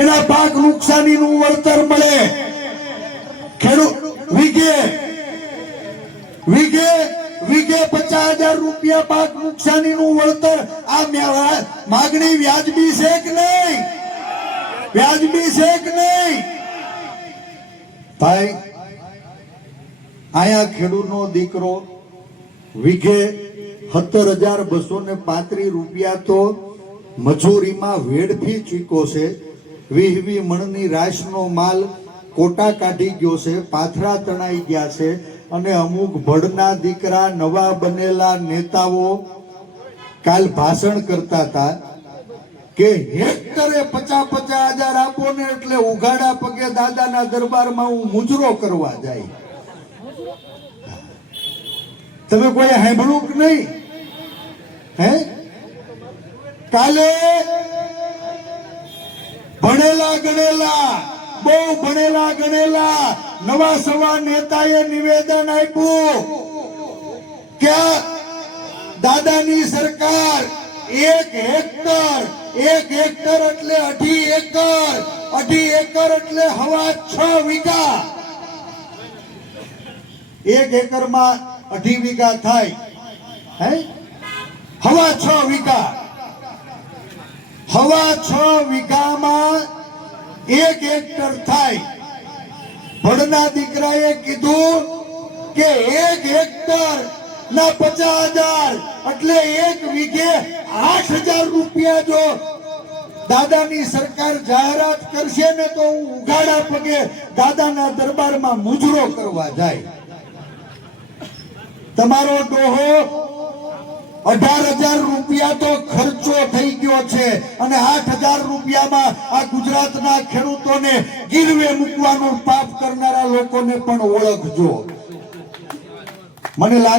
એના પાક નુકસાનીનું વળતર મળે. ખેડૂત વીઘે 50,000 રૂપિયા પાક નુકસાનીનું વળતર. આ માગણી વ્યાજબી છે કે નહીં? વ્યાજબી છે કે નહીં? ભાઈ, આયા ખેડૂતનો દીકરો વીઘે 17,235 રૂપિયા તો મજૂરીમાં વેડફી ચૂક્યો છે. 20 મણની રાશનો માલ કોટા કાઢી ગયો છે, પાથરા તણાઈ ગયા છે. અને અમુક ભડના દીકરા નવા બનેલા નેતાઓ કાલ ભાષણ કરતા હતા કે હેક્ટરે 50,000 આપો ને એટલે ઉઘાડા પગે દાદાના દરબારમાં હું મુજરો કરવા જાય. તમે કોઈ સાંભળ્યું કે નહીં? હે, કાલે ભણેલા ગણેલા, બહુ ભણેલા ગણેલા નવા સવા નેતાએ નિવેદન આપ્યું કે દાદાની સરકાર 1 હેક્ટર એટલે 2.5 એકર, 2.5 એકર એટલે 6.5 વીઘા. 1 એકરમાં 2.5 વીઘા થાય. હે, 6.5 વીઘા. 6.5 વીઘામાં 1 હેક્ટર થાય. ભડના દીકરાએ કીધું કે 1 હેક્ટર ના 50,000 એટલે 1 વીઘે 8,000 રૂપિયા જો દાદાની સરકાર જાહેરાત કરશે ને તો હું ઉઘાડા પગે દાદાના દરબારમાં મુજરો કરવા જાય. તમારો ડોહો 18,000 રૂપિયા તો ખર્ચો થઈ ગયો છે અને 8,000 રૂપિયામાં આ ગુજરાતના ખેડૂતોને ગીરવે મૂકવાનું પાપ કરનારા લોકોને પણ ઓળખજો. મને લાગે